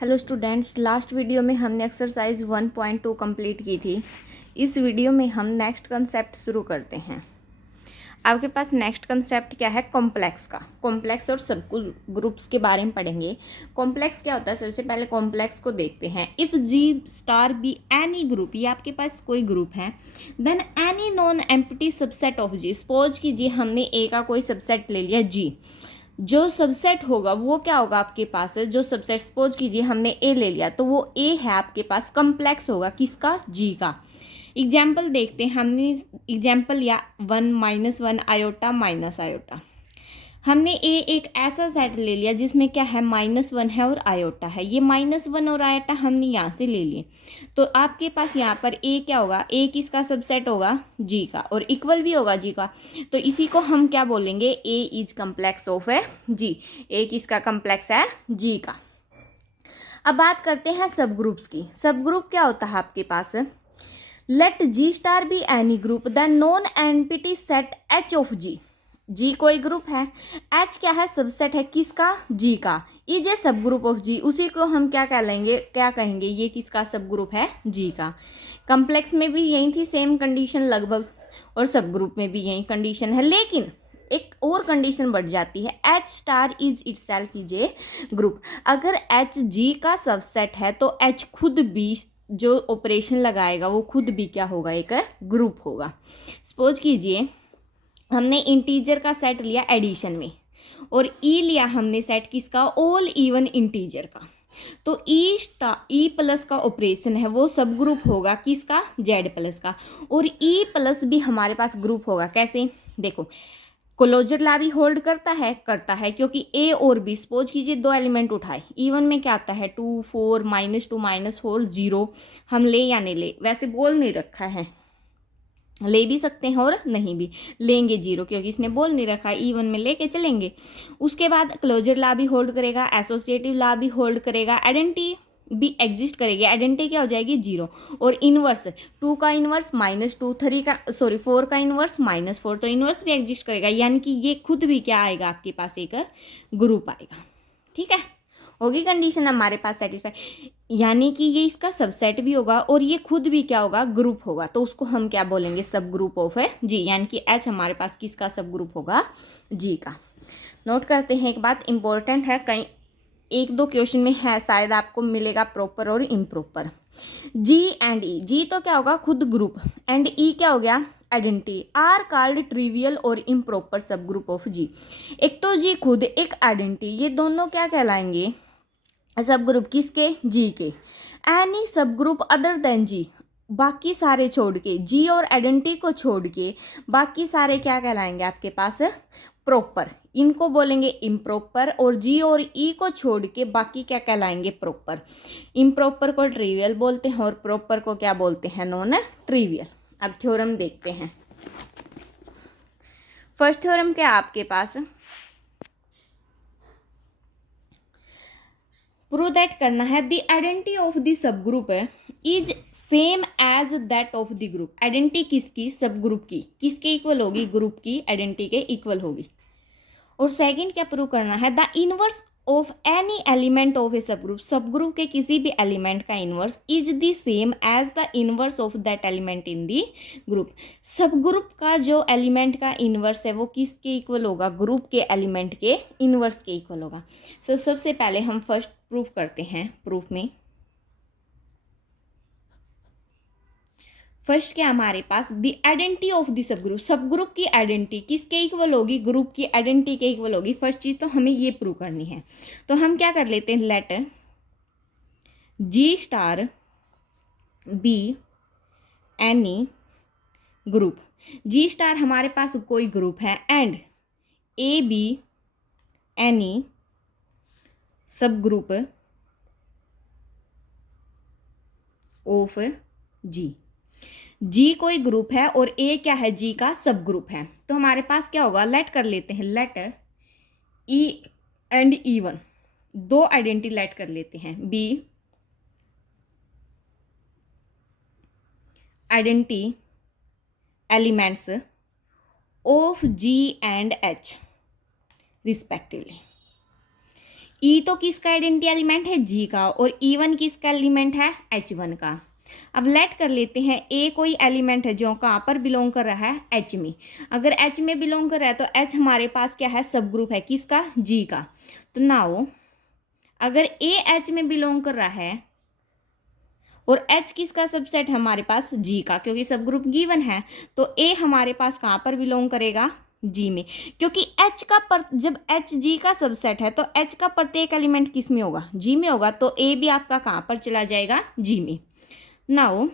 Hello students, last video में हमने exercise 1.2 complete की थी। इस वीडियो में हम नेक्स्ट कंसेप्ट शुरू करते हैं। आपके पास नेक्स्ट कंसेप्ट क्या है? कॉम्प्लेक्स का। कॉम्प्लेक्स और सब ग्रुप्स के बारे में पढ़ेंगे। कॉम्प्लेक्स क्या होता है? सबसे पहले कॉम्प्लेक्स को देखते हैं। If G star be any group, ये आपके पास कोई ग्रुप है, then any non empty subset of G. Suppose कीजिए हमने ए का कोई सबसेट ले लिया जी, जो सबसेट होगा वो क्या होगा आपके पास है? जो सबसेट, सपोज कीजिए हमने ए ले लिया तो वो ए है आपके पास, कम्प्लेक्स होगा किसका? जी का। एग्जाम्पल देखते हैं। हमने एग्जाम्पल लिया 1 - 1 आयोटा माइनस आयोटा। हमने ए एक ऐसा सेट ले लिया जिसमें क्या है? -1 है और आयोटा है। ये -1 और आयोटा हमने यहाँ से ले लिए, तो आपके पास यहाँ पर ए क्या होगा? ए किसका सबसेट होगा? जी का, और इक्वल भी होगा जी का। तो इसी को हम क्या बोलेंगे? ए इज कम्प्लेक्स ऑफ है जी। ए किसका कम्प्लेक्स है? जी का। अब बात करते हैं सब ग्रुप्स की। सब ग्रुप क्या होता है आपके पास? Let G star be any group then non empty set H of G. G कोई ग्रुप है, एच क्या है? सबसेट है किसका? जी का। ये जे सब ग्रुप ऑफ जी, उसी को हम क्या कहेंगे? क्या कहेंगे? ये किसका सब ग्रुप है? जी का। कम्प्लेक्स में भी यही थी सेम कंडीशन लगभग, और सब ग्रुप में भी यही कंडीशन है, लेकिन एक और कंडीशन बढ़ जाती है। H star is itself is a group. अगर एच जी का सबसेट है तो एच खुद भी जो ऑपरेशन लगाएगा वो खुद भी क्या होगा? एक ग्रुप होगा। सपोज कीजिए हमने इंटीजर का सेट लिया एडिशन में, और ई लिया हमने सेट किसका? ऑल इवन इंटीजर का। तो ई प्लस का ऑपरेशन है वो सब ग्रुप होगा किसका? जेड प्लस का। और ई प्लस भी हमारे पास ग्रुप होगा। कैसे? देखो, क्लोजर ला भी होल्ड करता है क्योंकि ए और बी, सपोज कीजिए दो एलिमेंट उठाए, इवन में क्या आता है? 2 4 -2 -4 0। हम ले या नहीं ले? वैसे बोल नहीं रखा है, ले भी सकते हैं और नहीं भी लेंगे जीरो, क्योंकि इसने बोल नहीं रखा है, इवन में लेके चलेंगे। उसके बाद क्लोजर ला भी होल्ड करेगा, एसोसिएटिव ला भी होल्ड करेगा, आइडेंटिटी भी एग्जिस्ट करेगी। आइडेंटिटी क्या हो जाएगी? जीरो। और इनवर्स, 2 का इनवर्स -2, 4 का इनवर्स -4, तो इनवर्स भी एग्जिस्ट करेगा। यानी कि ये खुद भी क्या आएगा आपके पास? एक ग्रुप आएगा। ठीक है, होगी कंडीशन हमारे पास सेटिस्फाई। यानी कि ये इसका सबसेट भी होगा और ये खुद भी क्या होगा? ग्रुप होगा। तो उसको हम क्या बोलेंगे? सब ग्रुप ऑफ है जी। यानी कि एच हमारे पास किसका सब ग्रुप होगा? जी का। नोट करते हैं, एक बात इंपॉर्टेंट है, कहीं एक दो क्वेश्चन में है, शायद आपको मिलेगा प्रॉपर और इम्प्रॉपर। जी एंड ई, जी तो क्या होगा? खुद ग्रुप, एंड ई क्या हो गया? आइडेंटिटी। आर कॉल्ड ट्रिवियल और इम्प्रॉपर सब ग्रुप ऑफ जी। एक तो जी खुद, एक आइडेंटिटी, ये दोनों क्या कहलाएंगे? सब ग्रुप किसके? जी के। Any sub group other than जी, बाकी सारे छोड़ के, जी और आइडेंटिटी को छोड़ के बाकी सारे क्या कहलाएंगे आपके पास? प्रॉपर। इनको बोलेंगे इम्प्रॉपर, और जी और ई को छोड़ के बाकी क्या कहलाएंगे? प्रॉपर। इम्प्रॉपर को ट्रिवियल बोलते हैं और प्रॉपर को क्या बोलते हैं? Non trivial. अब थ्योरम देखते हैं। फर्स्ट थ्योरम क्या आपके पास? प्रूव दैट करना है द आइडेंटिटी ऑफ द सब group is same as that of the group. Identity किसकी? सब ग्रुप की। किसके इक्वल होगी? ग्रुप की आइडेंटिटी के इक्वल होगी। और सेकंड क्या प्रूव करना है? The inverse of any element of a सब ग्रुप, सब ग्रुप के किसी भी एलिमेंट का inverse is the same as the inverse of that element in the group. Subgroup का जो एलिमेंट का इनवर्स है वो किसके इक्वल होगा? ग्रुप के एलिमेंट के इनवर्स के इक्वल होगा। सो सबसे पहले हम फर्स्ट प्रूफ करते हैं। प्रूफ में फर्स्ट क्या हमारे पास? द आइडेंटिटी ऑफ द सब ग्रुप, सब ग्रुप की आइडेंटिटी किसके इक्वल होगी? ग्रुप की आइडेंटिटी के इक्वल होगी। फर्स्ट चीज तो हमें ये प्रूव करनी है, तो हम क्या कर लेते हैं? Let G star be any group. G star हमारे पास कोई ग्रुप है, and A be any sub group of G. G कोई ग्रुप है और ए क्या है? जी का सब ग्रुप है। तो हमारे पास क्या होगा? लेट कर लेते हैं, लेट ई एंड ई1, दो आइडेंटिटी लेट कर लेते हैं। Be identity elements of G and H respectively. E तो किसका आइडेंटिटी एलिमेंट है, जी का, और E1 किसका एलिमेंट है, H1 का। अब लेट कर लेते हैं ए कोई एलिमेंट है जो कहाँ पर बिलोंग कर रहा है, एच में। अगर एच में बिलोंग कर रहा है तो एच हमारे पास क्या है, सब ग्रुप है, किसका, जी का। तो नाउ अगर ए एच में बिलोंग कर रहा है और एच किसका सबसेट है हमारे पास, जी का, क्योंकि सब ग्रुप गिवन है, तो ए हमारे पास कहाँ पर बिलोंग करेगा, जी में। क्योंकि एच का जब एच जी का सबसेट है तो एच का प्रत्येक एलिमेंट किस में होगा, जी में होगा, तो ए भी आपका कहाँ पर चला जाएगा, जी में। नाउ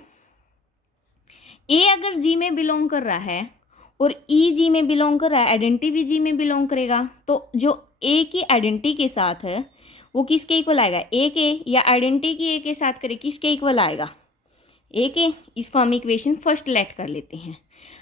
ए अगर जी में बिलोंग कर रहा है और ई जी में बिलोंग कर रहा है, आइडेंटिटी भी जी में बिलोंग करेगा, तो जो ए की आइडेंटिटी के साथ है वो किसके इक्वल आएगा, ए के, या आइडेंटिटी की ए के साथ करे किसके इक्वल आएगा, ए के। इसको हम इक्वेशन फर्स्ट लेट कर लेते हैं।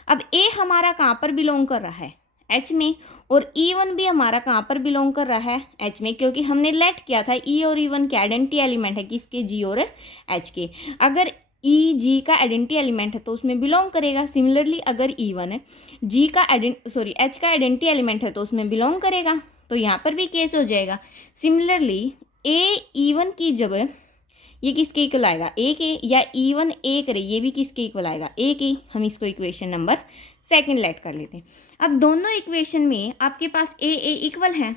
अब ए हमारा कहाँ पर बिलोंग कर रहा है, एच में, और E1 भी हमारा कहाँ पर बिलोंग कर रहा है, एच में, क्योंकि हमने लेट किया था ई और E1 के आइडेंटिटी एलिमेंट है किसके, जी और एच के। अगर ई जी का आइडेंटिटी एलिमेंट है तो उसमें बिलोंग करेगा। सिमिलरली अगर E1 जी का एच का आइडेंटिटी एलिमेंट है तो उसमें बिलोंग करेगा, तो यहाँ पर भी केस हो जाएगा। सिमिलरली ए E1 की जब ये किसके इक्वल आएगा, ए के, या E1 ए करे ये भी किसके इक्वल आएगा, ए के। हम इसको इक्वेशन नंबर सेकंड लेट कर लेते हैं। अब दोनों इक्वेशन में आपके पास ए इक्वल है,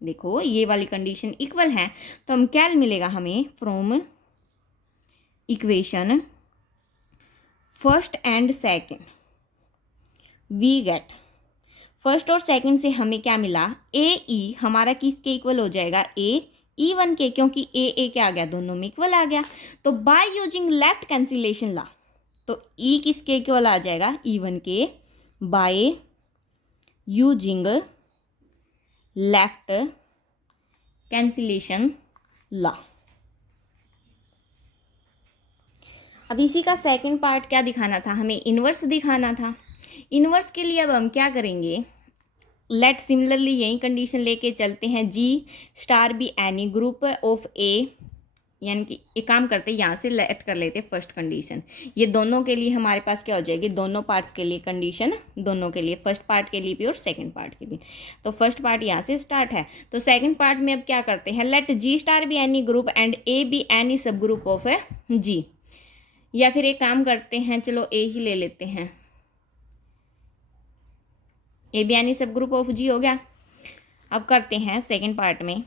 देखो ये वाली कंडीशन इक्वल है, तो हम क्या मिलेगा हमें, from equation first and second we get, first और सेकंड से हमें क्या मिला, ए ई हमारा किसके इक्वल हो जाएगा, ए E1 के, क्योंकि ए क्या आ गया, दोनों में इक्वल आ गया। तो बाय यूजिंग लेफ्ट कैंसिलेशन ला, तो ई किसके इक्वल आ जाएगा, E1 के, बाय यूजिंग लेफ्ट कैंसिलेशन ला। अब इसी का सेकंड पार्ट क्या दिखाना था, हमें इन्वर्स दिखाना था। इन्वर्स के लिए अब हम क्या करेंगे, लेट सिमिलरली यही कंडीशन लेके चलते हैं, G star be any group of a, यानी कि एक काम करते हैं यहाँ से लेट कर लेते हैं फर्स्ट कंडीशन। ये दोनों के लिए हमारे पास क्या हो जाएगी, दोनों पार्ट्स के लिए कंडीशन, दोनों के लिए, फर्स्ट पार्ट के लिए भी और सेकंड पार्ट के लिए। तो फर्स्ट पार्ट यहाँ से स्टार्ट है, तो सेकंड पार्ट में अब क्या करते हैं, let G star be any group and A be any sub group of G, या फिर एक काम करते हैं, चलो ए ही ले लेते हैं, ए be any sub group of जी हो गया। अब करते हैं सेकंड पार्ट में,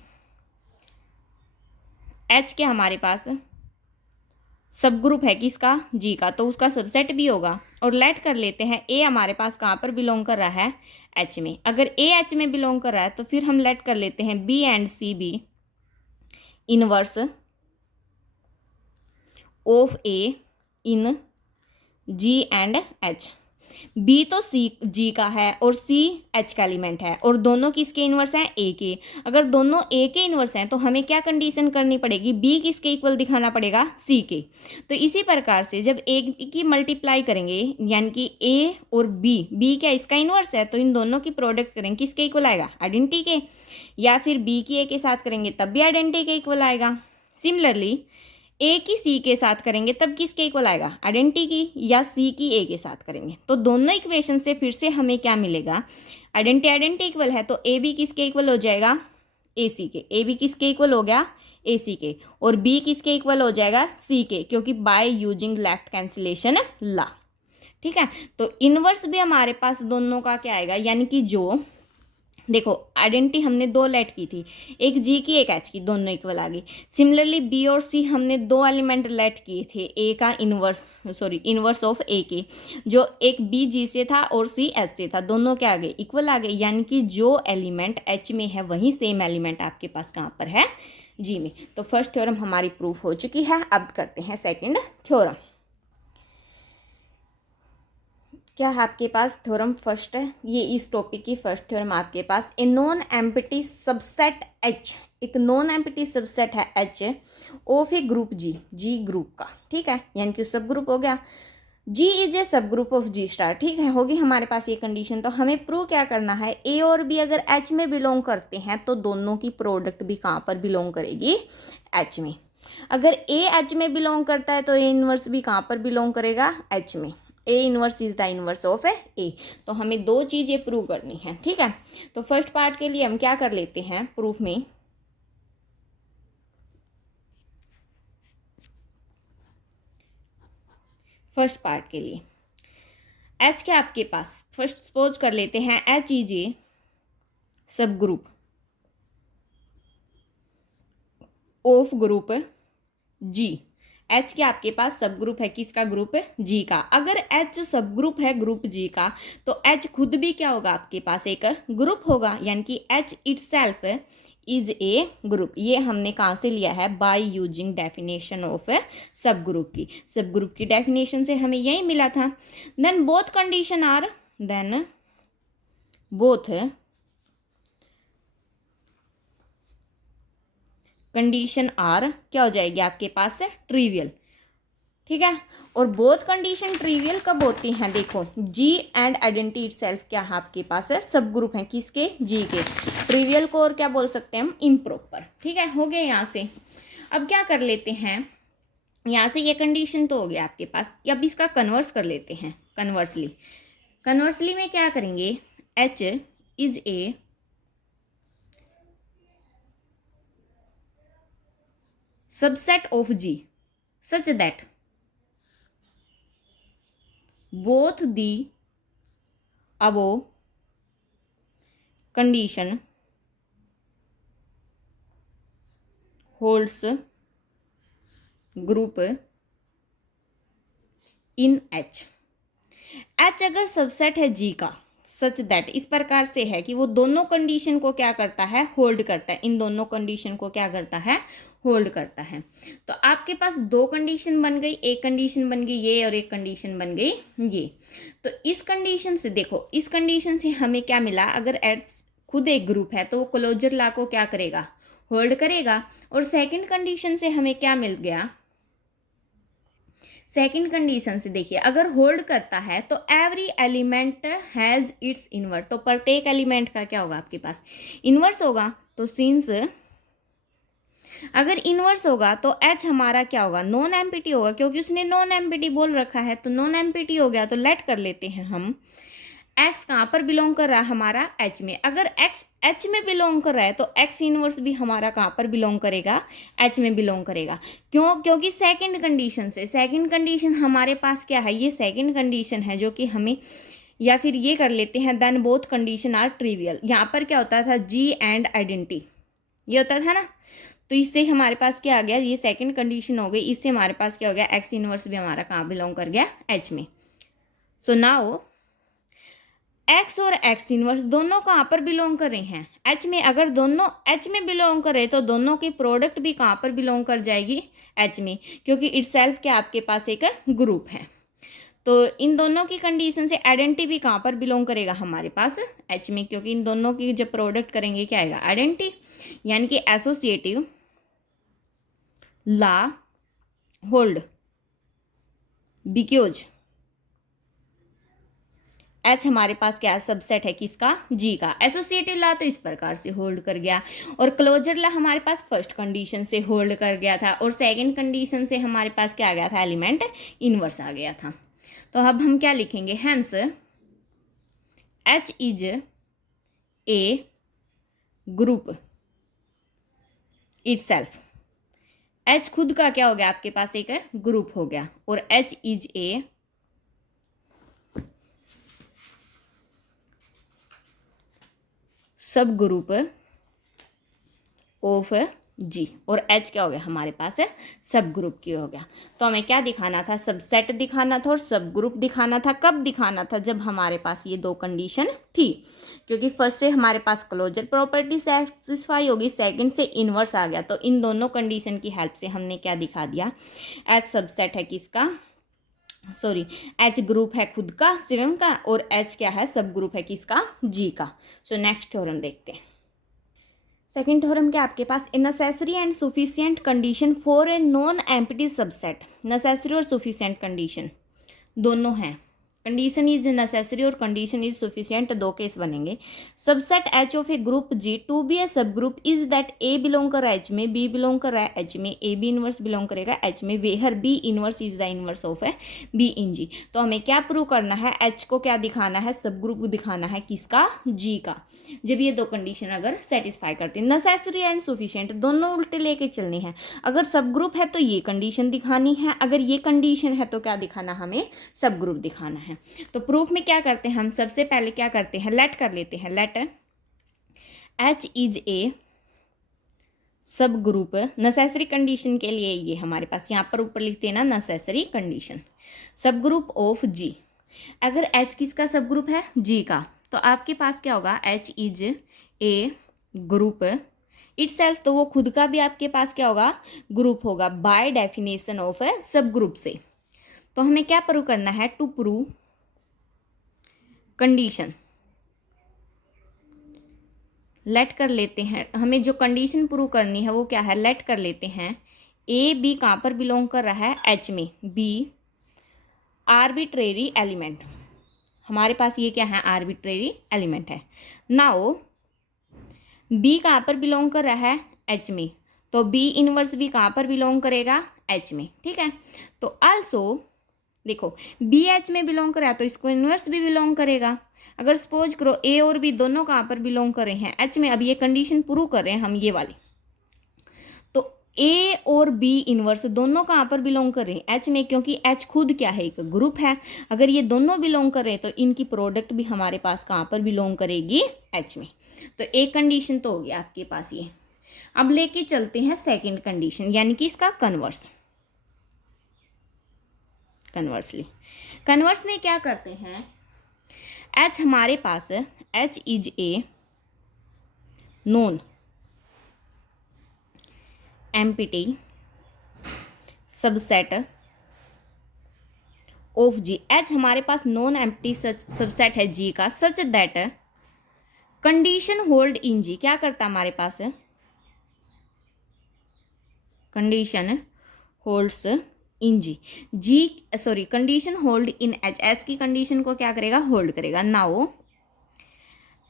एच के हमारे पास सब ग्रुप है किसका, जी का, तो उसका सबसेट भी होगा, और लेट कर लेते हैं ए हमारे पास कहाँ पर बिलोंग कर रहा है, एच में। अगर ए एच में बिलोंग कर रहा है तो फिर हम लेट कर लेते हैं B and C B inverse of A in G and H. B तो सी जी का है और सी एच का एलिमेंट है, और दोनों किसके इन्वर्स हैं, ए के। अगर दोनों ए के इन्वर्स हैं तो हमें क्या कंडीशन करनी पड़ेगी, बी किसके इक्वल दिखाना पड़ेगा, सी के। तो इसी प्रकार से जब ए की मल्टीप्लाई करेंगे, यानी कि ए और बी क्या इसका इन्वर्स है, तो इन दोनों की प्रोडक्ट करेंगे किसके इक्वल आएगा, आइडेंटिटी के, या फिर बी की ए के साथ करेंगे तब भी आइडेंटिटी के इक्वल आएगा। सिमिलरली ए की सी के साथ करेंगे तब किसके इक्वल आएगा, आइडेंटिटी की, या सी की ए के साथ करेंगे। तो दोनों इक्वेशन से फिर से हमें क्या मिलेगा, आइडेंटिटी इक्वल है तो ए बी किसके इक्वल हो जाएगा, ए सी के, ए बी किसके इक्वल हो गया, ए सी के, और बी किसके इक्वल हो जाएगा, सी के, क्योंकि बाय यूजिंग लेफ्ट कैंसिलेशन ला। ठीक है, तो इनवर्स भी हमारे पास दोनों का क्या आएगा, यानी कि जो देखो आइडेंटिटी हमने दो लेट की थी, एक जी की एक एच की, दोनों इक्वल आ गई। सिमिलरली बी और सी हमने दो एलिमेंट लेट किए थे, ए का इन्वर्स ऑफ ए के, जो एक बी जी से था और सी एच से था, दोनों क्या आ गए, इक्वल आ गए, यानी कि जो एलिमेंट एच में है वही सेम एलिमेंट आपके पास कहाँ पर है, जी में। तो फर्स्ट थ्योरम हमारी प्रूफ हो चुकी है। अब करते हैं सेकेंड थ्योरम। क्या है आपके पास थ्योरम फर्स्ट है, ये इस टॉपिक की फर्स्ट थ्योरम आपके पास, a non empty subset H, एक नॉन एम्प्टी सबसेट है H of a group G group का, ठीक है, यानी कि सब ग्रुप हो गया, जी इज ए सब ग्रुप ऑफ जी स्टार, ठीक है, होगी हमारे पास ये कंडीशन। तो हमें प्रूव क्या करना है, ए और बी अगर एच में बिलोंग करते हैं तो दोनों की प्रोडक्ट भी कहाँ पर बिलोंग करेगी, एच में। अगर ए एच में बिलोंग करता है तो ए इनवर्स भी कहाँ पर बिलोंग करेगा, एच में। A inverse is the inverse of A. तो हमें दो चीज़ें प्रूव करनी है, ठीक है। तो फर्स्ट पार्ट के लिए हम क्या कर लेते हैं, प्रूफ में फर्स्ट पार्ट के लिए एच के आपके पास फर्स्ट सपोज कर लेते हैं एच इज ए सब group of group G. H के आपके पास सब ग्रुप है किसका? ग्रुप जी का। अगर एच सब ग्रुप है ग्रुप जी का तो एच खुद भी क्या होगा? आपके पास एक ग्रुप होगा, यानी कि H itself is a group. ये हमने कहाँ से लिया है? बाय यूजिंग डेफिनेशन ऑफ सब ग्रुप की। सब ग्रुप की डेफिनेशन से हमें यही मिला था। Then both condition are, then both condition are क्या हो जाएगी आपके पास? ट्रिवियल। ठीक है, और बोथ कंडीशन ट्रिवियल कब होती हैं? देखो जी एंड आइडेंटिटी इटसेल्फ क्या है आपके पास? है सब ग्रुप हैं किसके? जी के। ट्रिवियल को और क्या बोल सकते हैं हम? इम्प्रॉपर। ठीक है, हो गया यहाँ से। अब क्या कर लेते हैं, यहाँ से ये कंडीशन तो हो गया आपके पास। अब इसका कन्वर्स कर लेते हैं कन्वर्सली। कन्वर्सली में क्या करेंगे? H is a subset of G such that both the above condition holds group in H। H अगर सबसेट है G का सच दैट इस प्रकार से है कि वो दोनों कंडीशन को क्या करता है? होल्ड करता है। इन दोनों कंडीशन को क्या करता है? होल्ड करता है। तो आपके पास दो कंडीशन बन गई, एक कंडीशन बन गई ये और एक कंडीशन बन गई ये। तो इस कंडीशन से देखो, इस कंडीशन से हमें क्या मिला? अगर एच खुद एक ग्रुप है तो वो क्लोजर लॉ को क्या करेगा? होल्ड करेगा। और सेकंड कंडीशन से हमें क्या मिल गया? सेकंड कंडीशन से देखिए, अगर होल्ड करता है तो every element has its inverse. तो प्रत्येक एलिमेंट का क्या होगा आपके पास? इनवर्स होगा। तो सिंस अगर इनवर्स होगा तो एच हमारा क्या होगा? नॉन एम्पिटी होगा, क्योंकि उसने नॉन एम्पिटी बोल रखा है। तो नॉन एम्पिटी हो गया तो लेट कर लेते हैं हम एक्स कहाँ पर बिलोंग कर रहा है? हमारा एच में। अगर एक्स एच में बिलोंग कर रहा है तो एक्स इनवर्स भी हमारा कहाँ पर बिलोंग करेगा? एच में बिलोंग करेगा। क्यों? क्योंकि सेकंड कंडीशन से, सेकंड कंडीशन हमारे पास क्या है? ये सेकंड कंडीशन है जो कि हमें, या फिर ये कर लेते हैं then both condition are trivial. यहाँ पर क्या होता था? जी एंड आइडेंटिटी ये होता था ना। तो इससे हमारे पास क्या आ गया? ये सेकंड कंडीशन हो गई। इससे हमारे पास क्या हो गया? एक्स इनवर्स भी हमारा कहाँ बिलोंग कर गया? एच में। सो नाउ एक्स और एक्स इनवर्स दोनों कहाँ पर बिलोंग कर रहे हैं? एच में। अगर दोनों एच में बिलोंग कर रहे तो दोनों की प्रोडक्ट भी कहाँ पर बिलोंग कर जाएगी? एच में, क्योंकि इटसेल्फ क्या आपके पास एक ग्रुप है। तो इन दोनों की कंडीशन से आइडेंटिटी भी कहाँ पर बिलोंग करेगा? हमारे पास एच में, क्योंकि इन दोनों की जब प्रोडक्ट करेंगे क्या आएगा? आइडेंटिटी। यानी कि associative law hold because H हमारे पास क्या सबसेट है किसका? जी का। एसोसिएटिव ला तो इस प्रकार से होल्ड कर गया, और क्लोजर ला हमारे पास फर्स्ट कंडीशन से होल्ड कर गया था, और सेकंड कंडीशन से हमारे पास क्या आ गया था? एलिमेंट इनवर्स आ गया था। तो अब हम क्या लिखेंगे? Hence H is a group itself. H खुद का क्या हो गया? आपके पास एक ग्रुप हो गया। और एच इज ए सब ग्रुप ऑफ जी। और एच क्या हो गया? हमारे पास है सब ग्रुप की हो गया। तो हमें क्या दिखाना था? सबसेट दिखाना था और सब ग्रुप दिखाना था। कब दिखाना था? जब हमारे पास ये दो कंडीशन थी, क्योंकि फर्स्ट से हमारे पास क्लोजर प्रॉपर्टी सेटिस्फाई होगी, सेकंड से इनवर्स आ गया। तो इन दोनों कंडीशन की हेल्प से हमने क्या दिखा दिया? एच सबसेट है किसका? सॉरी, एच ग्रुप है खुद का स्वयं का, और एच क्या है? सब ग्रुप है किसका? जी का। सो नेक्स्ट थ्योरम देखते हैं। सेकेंड थ्योरम क्या आपके पास? A necessary and sufficient condition for a non empty subset. Necessary और सुफिशियंट कंडीशन दोनों हैं। कंडीशन इज नेसेसरी और कंडीशन इज सुफिशियंट, दो केस बनेंगे। Subset H of a group G to be a सब group is that A belong कर रहा है एच में, बी बिलोंग कर रहा है एच में, ए बी इनवर्स बिलोंग करेगा एच में, where B inverse is the inverse of A B in G. तो हमें क्या प्रूव करना है? एच को क्या दिखाना है? सब ग्रुप दिखाना है किसका? जी का। जब ये दो कंडीशन अगर सेटिस्फाई करती है। नेसेसरी एंड सुफिशिएंट दोनों उल्टे लेके चलनी है। अगर सब ग्रुप है तो ये कंडीशन दिखानी है, अगर ये कंडीशन है तो क्या दिखाना, हमें सब ग्रुप दिखाना है। तो प्रूफ में क्या करते हैं हम, सबसे पहले क्या करते हैं, लेट कर लेते हैं। लेट एच इज ए सब ग्रुप, नेसेसरी कंडीशन के लिए ये हमारे पास यहाँ पर ऊपर लिखते हैं ना नेसेसरी कंडीशन, सब ग्रुप ऑफ जी। अगर एच किसका सब ग्रुप है, जी का, तो आपके पास क्या होगा, H is a group itself, तो वो खुद का भी आपके पास क्या होगा, ग्रुप होगा बाय डेफिनेशन ऑफ ए सब ग्रुप से। तो हमें क्या प्रूव करना है, टू प्रूव कंडीशन। लेट कर लेते हैं, हमें जो कंडीशन प्रूव करनी है वो क्या है, लेट कर लेते हैं ए बी कहाँ पर बिलोंग कर रहा है, एच में, बी आर्बिट्रेरी एलिमेंट, हमारे पास ये क्या है, आर्बिट्रेरी एलिमेंट है। नाउ बी कहाँ पर बिलोंग कर रहा है, एच में, तो बी इनवर्स भी कहाँ पर बिलोंग करेगा, एच में, ठीक है। तो आल्सो देखो बी एच में बिलोंग कर रहा है तो इसको इनवर्स भी बिलोंग करेगा। अगर सपोज करो ए और बी दोनों कहाँ पर बिलोंग कर रहे हैं, एच में, अब ये कंडीशन प्रूव कर रहे हैं हम ये वाली, तो ए और बी इनवर्स दोनों कहाँ पर बिलोंग कर रहे हैं, एच में, क्योंकि एच खुद क्या है, एक ग्रुप है। अगर ये दोनों बिलोंग कर रहे हैं तो इनकी प्रोडक्ट भी हमारे पास कहाँ पर बिलोंग करेगी, एच में। तो एक कंडीशन तो हो गया आपके पास ये। अब लेके चलते हैं सेकेंड कंडीशन, यानी कि इसका कन्वर्सली। कन्वर्स में क्या करते हैं, एच हमारे पास है, H is a non empty subset of G. H हमारे पास नॉन एम्प्टी सबसेट है जी का, such that condition hold in G. क्या करता हमारे पास है, condition holds in condition hold in H, H की कंडीशन को क्या करेगा, होल्ड करेगा। नाउ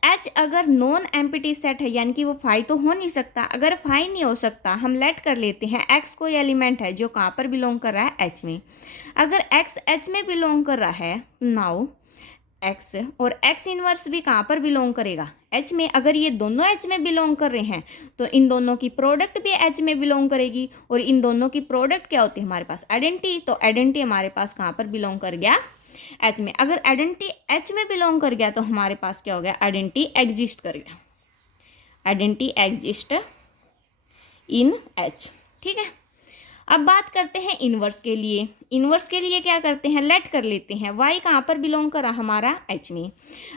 एच अगर नॉन एम्प्टी सेट है, यानी कि वो फाई तो हो नहीं सकता। अगर फाई नहीं हो सकता, हम लेट कर लेते हैं एक्स कोई एलिमेंट है जो कहाँ पर बिलोंग कर रहा है, एच में। अगर एक्स एच में बिलोंग कर रहा है, नाउ एक्स और एक्स इनवर्स भी कहाँ पर बिलोंग करेगा, एच में। अगर ये दोनों एच में बिलोंग कर रहे हैं तो इन दोनों की प्रोडक्ट भी एच में बिलोंग करेगी, और इन दोनों की प्रोडक्ट क्या होती है हमारे पास, आइडेंटिटी। तो आइडेंटिटी हमारे पास कहाँ पर बिलोंग कर गया, एच में। अगर आइडेंटिटी एच में बिलोंग कर गया तो हमारे पास क्या हो गया, आइडेंटिटी एग्जिस्ट कर गया, आइडेंटिटी एग्जिस्ट इन एच, ठीक है। अब बात करते हैं इनवर्स के लिए। इनवर्स के लिए क्या करते हैं, लेट कर लेते हैं y कहाँ पर बिलोंग कर रहा है हमारा, h में।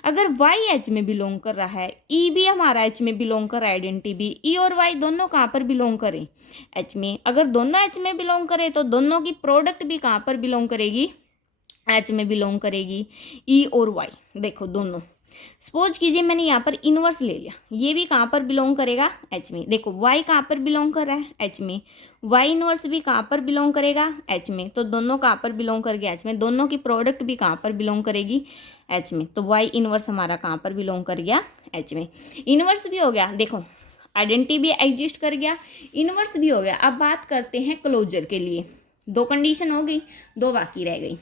अगर y h में बिलोंग कर रहा है, e भी हमारा h में बिलोंग कर रहा है, आइडेंटिटी भी e और y दोनों कहाँ पर बिलोंग करें, h में। अगर दोनों h में बिलोंग करें तो दोनों की प्रोडक्ट भी कहाँ पर बिलोंग करेगी, h में बिलोंग करेगी, e और y। देखो दोनों, सपोज कीजिए मैंने यहाँ पर इनवर्स ले लिया, ये भी कहाँ पर बिलोंग करेगा, एच में। देखो y कहाँ पर बिलोंग कर रहा है, एच में, y इनवर्स भी कहाँ पर बिलोंग करेगा, एच में। तो दोनों कहाँ पर बिलोंग कर गया, एच में। दोनों की प्रोडक्ट भी कहाँ पर बिलोंग करेगी, एच में। तो y इनवर्स हमारा कहाँ पर बिलोंग कर गया, एच में। इनवर्स भी हो गया, देखो आइडेंटिटी भी एग्जिस्ट कर गया, इनवर्स भी हो गया। अब बात करते हैं क्लोजर के लिए। दो कंडीशन हो गई, दो बाकी रह गई।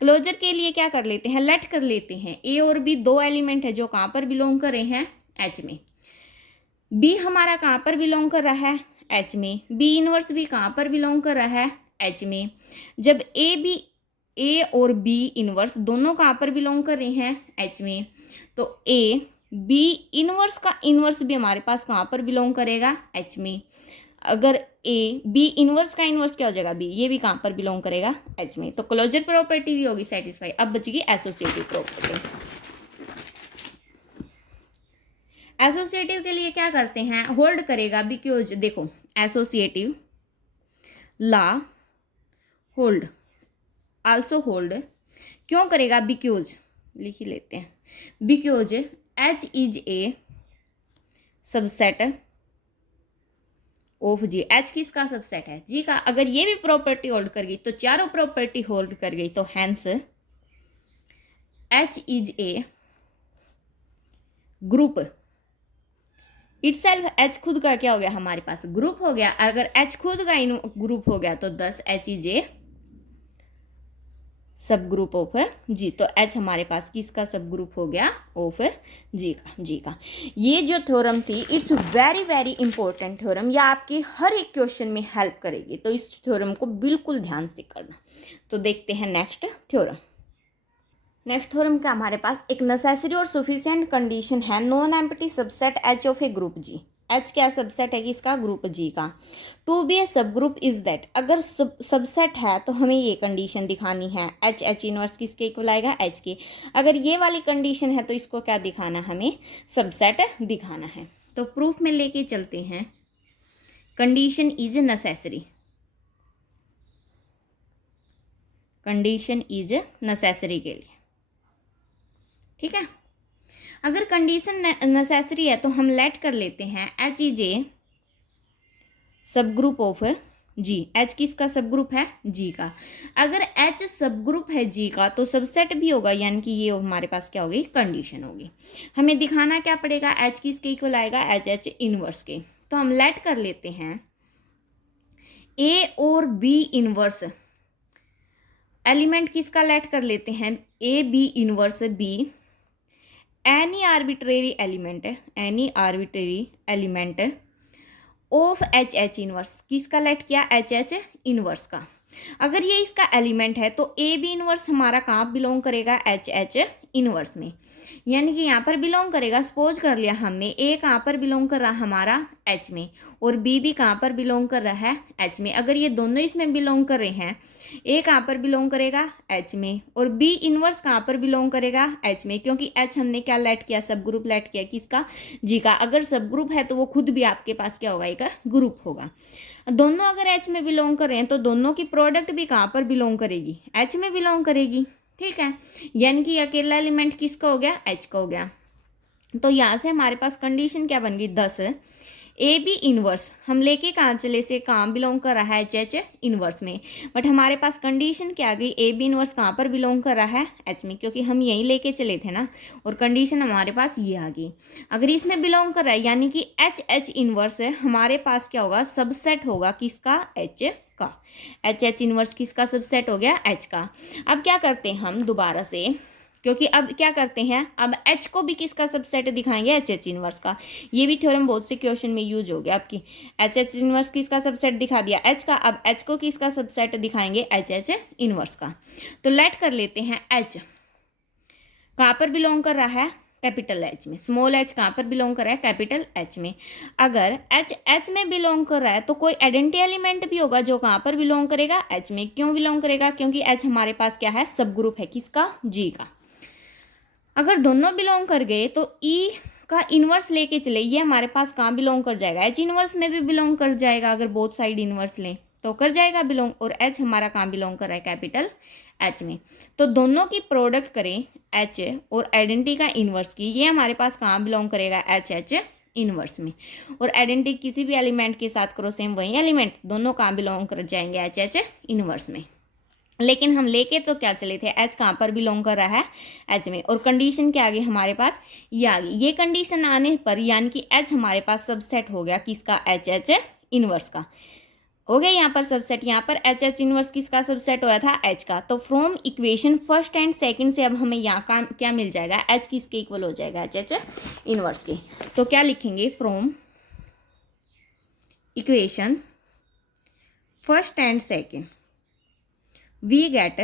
क्लोजर के लिए क्या कर लेते हैं, लेट कर लेते हैं ए और बी दो एलिमेंट है जो कहाँ पर बिलोंग कर रहे हैं, एच में। बी हमारा कहाँ पर बिलोंग कर रहा है, एच में। बी इनवर्स भी कहाँ पर बिलोंग कर रहा है, एच में। जब ए और बी इनवर्स दोनों कहाँ पर बिलोंग कर रहे हैं, एच में, तो ए बी इनवर्स का इनवर्स भी हमारे पास कहाँ पर बिलोंग करेगा, एच में। अगर ए बी इनवर्स का इनवर्स क्या हो जाएगा, बी, ये भी कहाँ पर बिलोंग करेगा, एच में। तो क्लोजर प्रॉपर्टी भी होगी सेटिस्फाई। अब बचेगी एसोसिएटिव प्रॉपर्टी। एसोसिएटिव के लिए क्या करते हैं, होल्ड करेगा बिकॉज, देखो associative law hold, also hold क्यों करेगा, बिकॉज, लिख ही लेते हैं, because H is a subset of G. H किसका सबसेट है, जी का। अगर ये भी प्रॉपर्टी होल्ड कर गई तो चारों प्रॉपर्टी होल्ड कर गई, तो hence H is a group itself. H खुद का क्या हो गया हमारे पास, ग्रुप हो गया। अगर एच खुद का ग्रुप हो गया तो 10 एच इज ए सब ग्रुप ऑफ जी। तो H हमारे पास किसका सब ग्रुप हो गया? ऑफ जी का। ये जो थ्योरम थी it's very very important theorem, या आपके हर एक क्वेश्चन में हेल्प करेगी, तो इस थ्योरम को बिल्कुल ध्यान से करना। तो देखते हैं नेक्स्ट थ्योरम। नेक्स्ट थ्योरम का हमारे पास एक नेसेसरी और सफिशिएंट कंडीशन है non empty subset H of a group G। H क्या सबसेट है किसका? ग्रुप G का। टू बी ए सब ग्रुप इज दैट, अगर सबसेट है तो हमें ये कंडीशन दिखानी है, H इनवर्स किसके इक्वल आएगा? H के। अगर ये वाली कंडीशन है तो इसको क्या दिखाना, हमें सबसेट दिखाना है। तो प्रूफ में लेके चलते हैं। Condition is necessary, condition is necessary के लिए, ठीक है। अगर कंडीशन नेसेसरी है तो हम लेट कर लेते हैं H इज ए सब ग्रुप ऑफ G। H किसका सब ग्रुप है? G का। अगर H सब ग्रुप है G का तो सबसेट भी होगा, यानी कि ये हमारे पास क्या होगी? कंडीशन होगी। हमें दिखाना क्या पड़ेगा? H किसके इक्वल आएगा? H इनवर्स के। तो हम लेट कर लेते हैं A और B इनवर्स, एलिमेंट किसका लेट कर लेते हैं? A B inverse B, any arbitrary element of H inverse, किसका लेट किया? H इनवर्स का। अगर ये इसका एलिमेंट है तो ए बी इनवर्स हमारा कहाँ बिलोंग करेगा? H इनवर्स में, यानी कि यहाँ पर बिलोंग करेगा। सपोज कर लिया हमने ए कहाँ पर बिलोंग कर रहा हमारा? H में, और बी भी कहाँ पर बिलोंग कर रहा है? H में। अगर ये दोनों इसमें बिलोंग कर रहे हैं, ए कहाँ पर बिलोंग करेगा? H में, और बी इनवर्स कहाँ पर बिलोंग करेगा? H में, क्योंकि H हमने क्या लेट किया? सब ग्रुप लेट किया किसका? G का। अगर सब ग्रुप है तो वो खुद भी आपके पास क्या होगा? एक ग्रुप होगा। दोनों अगर H में बिलोंग कर रहे हैं तो दोनों की प्रोडक्ट भी कहाँ पर बिलोंग करेगी? H में बिलोंग करेगी, ठीक है। यानी कि अकेला एलिमेंट किसका हो गया? H का हो गया। तो यहाँ से हमारे पास कंडीशन क्या बन गई? 10 ए बी इनवर्स हम लेके कहाँ चले से? कहाँ बिलोंग कर रहा है? H इनवर्स में। बट हमारे पास कंडीशन क्या आ गई? ए बी इनवर्स कहाँ पर बिलोंग कर रहा है? H में, क्योंकि हम यहीं लेके चले थे ना, और कंडीशन हमारे पास ये आ गई। अगर इसमें बिलोंग कर रहा है यानी कि H इनवर्स है हमारे पास क्या होगा? सबसेट होगा किसका? H का। H इनवर्स किसका सबसेट हो गया? H का। अब क्या करते हैं हम दोबारा से, क्योंकि अब क्या करते हैं, अब H को भी किसका सबसेट दिखाएंगे? H इनवर्स का। ये भी थ्योरम बहुत से क्वेश्चन में यूज हो गया आपकी। H इनवर्स किसका सबसेट दिखा दिया? H का। अब H को किसका सबसेट दिखाएंगे? H इनवर्स का। तो लेट कर लेते हैं H कहाँ पर बिलोंग कर रहा है? कैपिटल H में। स्मॉल h कहाँ पर बिलोंग कर रहा है? कैपिटल H में। अगर H में बिलोंग कर रहा है तो कोई आइडेंटिटी एलिमेंट भी होगा जो कहाँ पर बिलोंग करेगा? H में। क्यों बिलोंग करेगा? क्योंकि H हमारे पास क्या है? सब ग्रुप है किसका? G का। अगर दोनों बिलोंग कर गए तो E का इनवर्स लेके चले, ये हमारे पास कहाँ बिलोंग कर जाएगा? H इनवर्स में भी बिलोंग कर जाएगा। अगर बोथ साइड इनवर्स लें तो कर जाएगा बिलोंग, और H हमारा कहाँ बिलोंग कर रहा है? कैपिटल H में। तो दोनों की प्रोडक्ट करें H और आइडेंटिटी का इनवर्स की, ये हमारे पास कहाँ बिलोंग करेगा? H इनवर्स में। और आइडेंटिटी किसी भी एलिमेंट के साथ करो सेम वही एलिमेंट, दोनों कहाँ बिलोंग कर जाएंगे? H इनवर्स में। लेकिन हम लेके तो क्या चले थे? H कहाँ पर बिलोंग कर रहा है? H में। और कंडीशन क्या आ गई हमारे पास? ये आ गई। ये कंडीशन आने पर यानी कि H हमारे पास सबसेट हो गया किसका? H इनवर्स का हो गया। यहाँ पर सबसेट, यहाँ पर H इनवर्स किसका सबसेट हुआ था? H का। तो from equation first and second से अब हमें यहाँ का क्या मिल जाएगा? H किसके इक्वल हो जाएगा? H इनवर्स के। तो क्या लिखेंगे? From equation first and second we get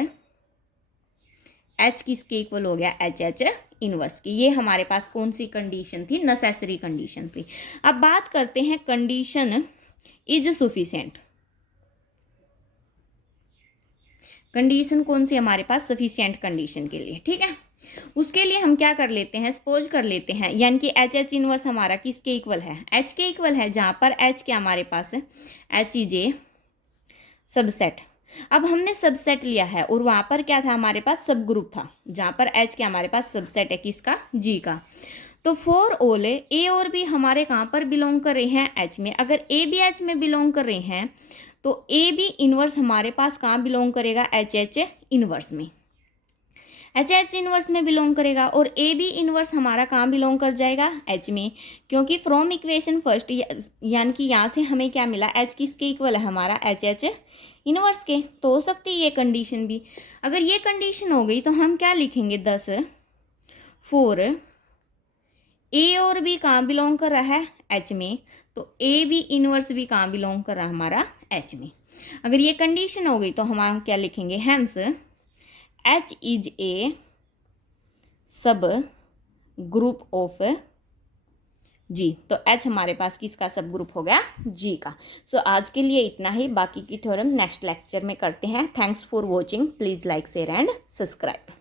H किसके इक्वल हो गया? H इनवर्स की। ये हमारे पास कौन सी कंडीशन थी? नेसेसरी कंडीशन थी। अब बात करते हैं कंडीशन इज सफिशिएंट। कंडीशन कौन सी हमारे पास? सफिशिएंट कंडीशन के लिए, ठीक है। उसके लिए हम क्या कर लेते हैं? सपोज कर लेते हैं, यानी कि H इनवर्स हमारा किसके इक्वल है? H के इक्वल है, जहाँ पर H क्या हमारे पास है? H is a subset. अब हमने सबसेट लिया है और वहाँ पर क्या था हमारे पास? सब ग्रुप था, जहाँ पर H क्या हमारे पास सबसेट है किसका? G का। तो फॉर ऑल ए और बी हमारे कहाँ पर बिलोंग कर रहे हैं? H में। अगर ए भी H में बिलोंग कर रहे हैं तो ए बी इनवर्स हमारे पास कहाँ बिलोंग करेगा? H इनवर्स में। एच एच इनवर्स में बिलोंग करेगा, और ए बी इनवर्स हमारा कहाँ बिलोंग कर जाएगा, एच में, क्योंकि फ्रॉम इक्वेशन फर्स्ट यानी कि यहाँ से हमें क्या मिला, एच किसके इक्वल है हमारा, एच एच इनवर्स के। तो हो सकती है ये कंडीशन भी। अगर ये कंडीशन हो गई तो हम क्या लिखेंगे, 10 4 ए और बी कहाँ बिलोंग कर रहा है, एच में, तो ए बी इनवर्स भी कहाँ बिलोंग कर रहा है हमारा, एच में। अगर ये कंडीशन हो गई तो हम क्या लिखेंगे, हैंस एच इज ए सब ग्रुप ऑफ जी। तो एच हमारे पास किसका सब ग्रुप हो गया, जी का। सो आज के लिए इतना ही, बाकी की थ्योरम नेक्स्ट लेक्चर में करते हैं। Thanks for watching, please like share and subscribe.